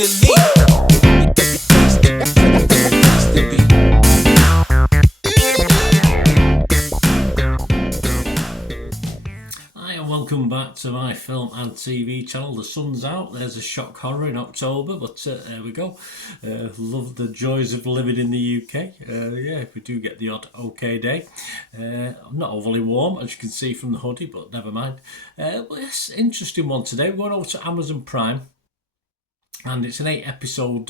Hi and welcome back to my film and TV channel. The sun's out, there's a shock horror in October, but there we go. Love the joys of living in the UK. Yeah, we do get the odd okay day. I'm not overly warm, as you can see from the hoodie, but never mind. But yes, interesting one today. We're going over to Amazon Prime. And it's an 8-episode,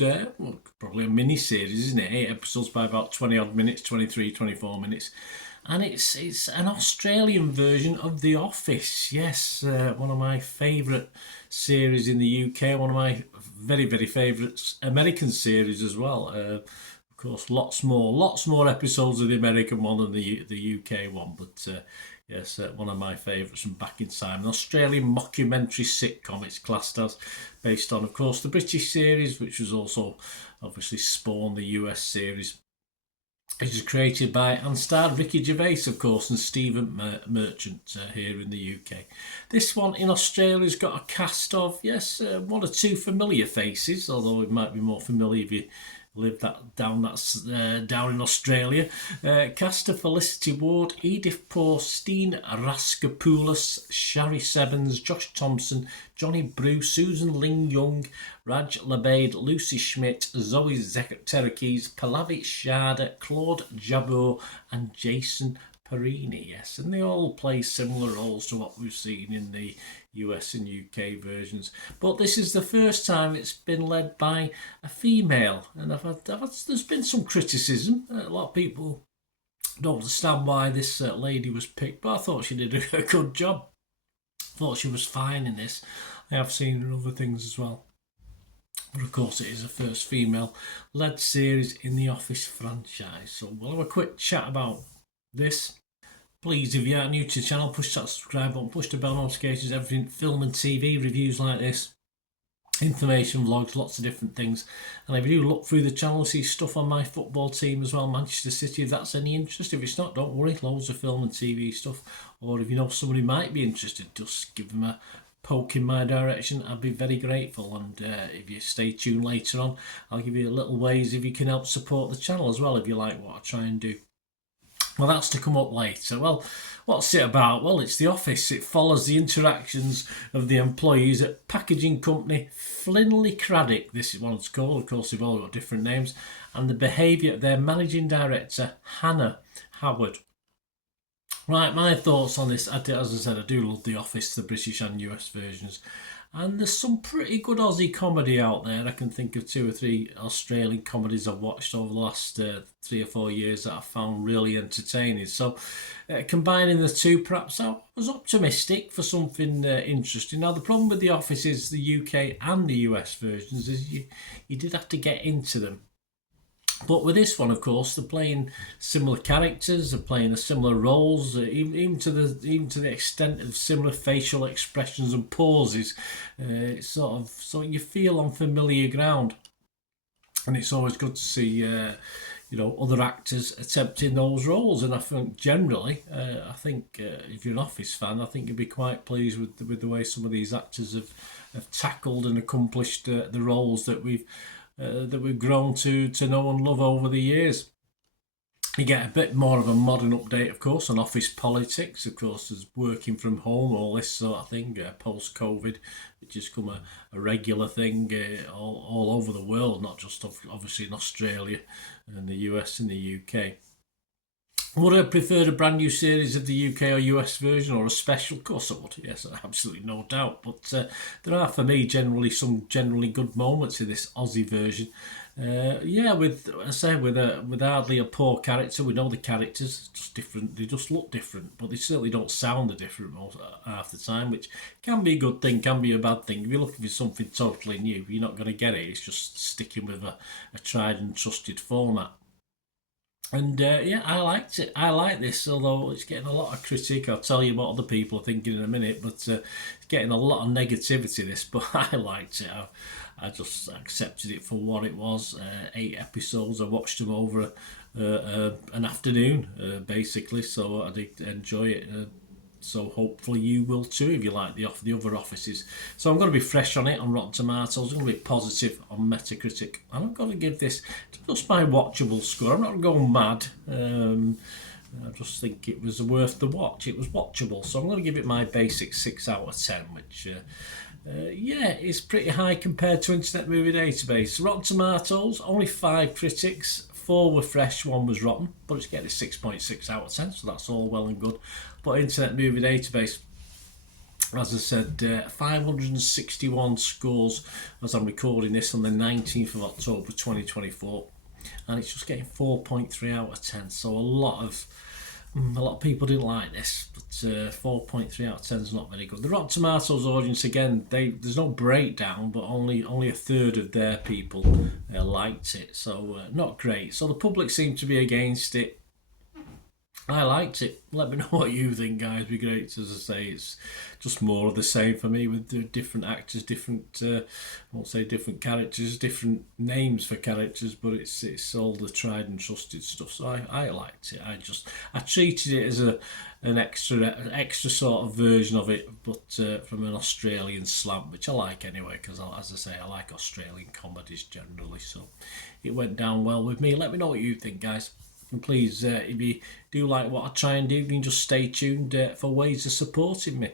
probably a mini-series, isn't it? 8 episodes by about 20-odd minutes, 23, 24 minutes. And it's an Australian version of The Office. Yes, one of my favourite series in the UK. One of my very, very favourite American series as well. Of course, lots more episodes of the American one than the UK one. But yes, one of my favourites from back in time. An Australian mockumentary sitcom, it's classed as, based on, of course, the British series, which was also obviously spawned the US series. It was created by and starred Ricky Gervais, of course, and Stephen Merchant here in the UK. This one in Australia's got a cast of, yes, one or two familiar faces, although it might be more familiar if you live down in Australia. Cast of Felicity Ward, Edith Poor, Steen Raskopoulos, Shari Sevens, Josh Thompson, Johnny Brew, Susan Ling Young, Raj Labade, Lucy Schmidt, Zoe Terakes, Pallavi Sharda, Claude Jabot and Jason Perini, yes, and they all play similar roles to what we've seen in the US and UK versions. But this is the first time it's been led by a female, and there's been some criticism. A lot of people don't understand why this lady was picked, but I thought she did a good job. Thought she was fine in this. I have seen her in other things as well. But of course, it is the first female-led series in the Office franchise. So we'll have a quick chat about this. Please, if you are new to the channel, push that subscribe button, push the bell notifications, everything film and TV reviews like this, information, vlogs, lots of different things. And if you do look through the channel, see stuff on my football team as well, Manchester City, if that's any interest. If it's not, don't worry, loads of film and TV stuff. Or if you know somebody might be interested, just give them a poke in my direction. I'd be very grateful. And if you stay tuned later on, I'll give you little ways if you can help support the channel as well, if you like what I try and do. Well, that's to come up later. Well, what's it about? Well, it's The Office. It follows the interactions of the employees at packaging company Flinley Craddock. This is what it's called. Of course, they've all got different names. And the behaviour of their managing director, Hannah Howard. Right, my thoughts on this. As I said, I do love The Office, the British and US versions. And there's some pretty good Aussie comedy out there. I can think of 2 or 3 Australian comedies I've watched over the last 3 or 4 years that I found really entertaining. So combining the two, perhaps I was optimistic for something interesting. Now, the problem with The Office is the UK and the US versions is you did have to get into them. But with this one, of course, they're playing similar characters, they're playing similar roles, even to the extent of similar facial expressions and pauses. It's sort of so you feel on familiar ground, and it's always good to see other actors attempting those roles. And I think generally, if you're an Office fan, I think you'd be quite pleased with the way some of these actors have tackled and accomplished the roles that we've grown to know and love over the years. You get a bit more of a modern update, of course, on office politics. Of course, there's working from home, all this sort of thing, post-COVID, it's just come a regular thing all over the world, not just obviously in Australia and the US and the UK. Would I prefer a brand new series of the UK or US version, or a special? Of course I would, yes, absolutely no doubt. But there are, for me, some generally good moments in this Aussie version. With hardly a poor character. We know the characters, just different. They just look different, but they certainly don't sound different half the time, which can be a good thing, can be a bad thing. If you're looking for something totally new, you're not going to get it. It's just sticking with a tried and trusted format. And I liked it. I like this, although it's getting a lot of critique. I'll tell you what other people are thinking in a minute, but it's getting a lot of negativity, this, but I liked it. I just accepted it for what it was. 8 episodes. I watched them over an afternoon, basically, so I did enjoy it. So hopefully you will too if you like the other offices. So I'm going to be fresh on it on Rotten Tomatoes. I'm going to be positive on Metacritic. And I'm going to give this just my watchable score. I'm not going mad. I just think it was worth the watch. It was watchable. So I'm going to give it my basic 6 out of 10, which yeah, it's pretty high compared to Internet Movie Database. Rotten Tomatoes, only 5 critics. 4 were fresh, 1 was rotten, but it's getting a 6.6 out of 10, so that's all well and good. But Internet Movie Database, as I said, 561 scores as I'm recording this on the 19th of October 2024, and it's just getting 4.3 out of 10. So a lot of people didn't like this, but 4.3 out of 10 is not very good. The Rotten Tomatoes audience, again, there's no breakdown, but only a third of their people liked it, so not great. So the public seemed to be against it. I liked it. Let me know what you think, guys. It'd be great. As I say, it's just more of the same for me with the different actors, different, I won't say different characters, different names for characters, but it's all the tried and trusted stuff. So I liked it. I treated it as an extra sort of version of it, but from an Australian slant, which I like anyway, because as I say, I like Australian comedies generally. So it went down well with me. Let me know what you think, guys. And please, if you do like what I try and do, you can just stay tuned for ways of supporting me.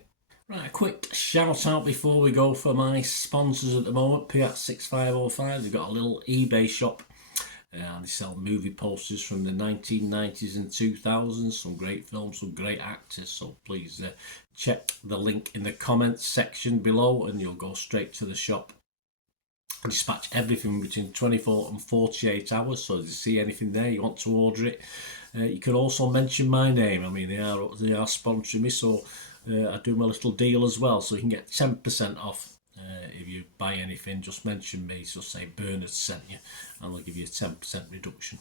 Right, a quick shout out before we go for my sponsors at the moment. Piat6505, they've got a little eBay shop and they sell movie posters from the 1990s and 2000s. Some great films, some great actors. So please check the link in the comments section below and you'll go straight to the shop. I dispatch everything between 24 and 48 hours, so if you see anything there you want to order it, you can also mention my name. I mean, they are sponsoring me, so I do my little deal as well, so you can get 10% off if you buy anything. Just mention me, just say Bernard sent you, and they'll give you a 10% reduction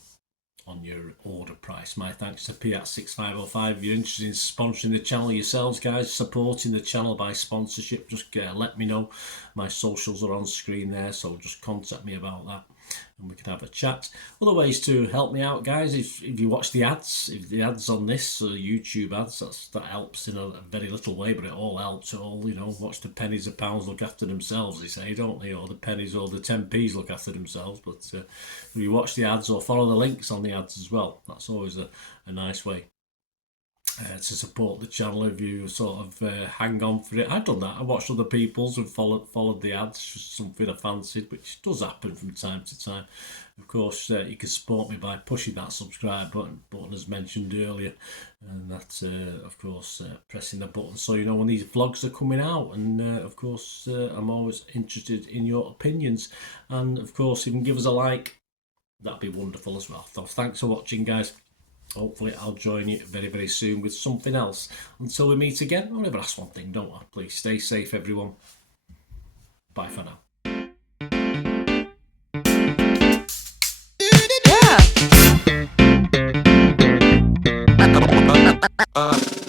on your order price. My thanks to Piat6505. If you're interested in sponsoring the channel yourselves, guys, supporting the channel by sponsorship, just let me know. My socials are on screen there, so just contact me about that and we can have a chat. Other ways to help me out, guys, if you watch the ads, if the ads on this YouTube ads, that helps in a very little way, but it all helps. It all, watch the pennies and pounds look after themselves, they say, don't they? Or the pennies or the 10p's look after themselves. But if you watch the ads or follow the links on the ads as well, that's always a nice way to support the channel. If you sort of hang on for it, I've done that. I watched other people's and followed the ads, just something I fancied, which does happen from time to time. Of course, you can support me by pushing that subscribe button as mentioned earlier, and that's of course pressing the button so you know when these vlogs are coming out. And of course, I'm always interested in your opinions, and of course, if you can give us a like, that'd be wonderful as well. So thanks for watching, guys. Hopefully I'll join you very, very soon with something else. Until we meet again, I'll never ask one thing, don't I? Please stay safe, everyone. Bye for now. Yeah.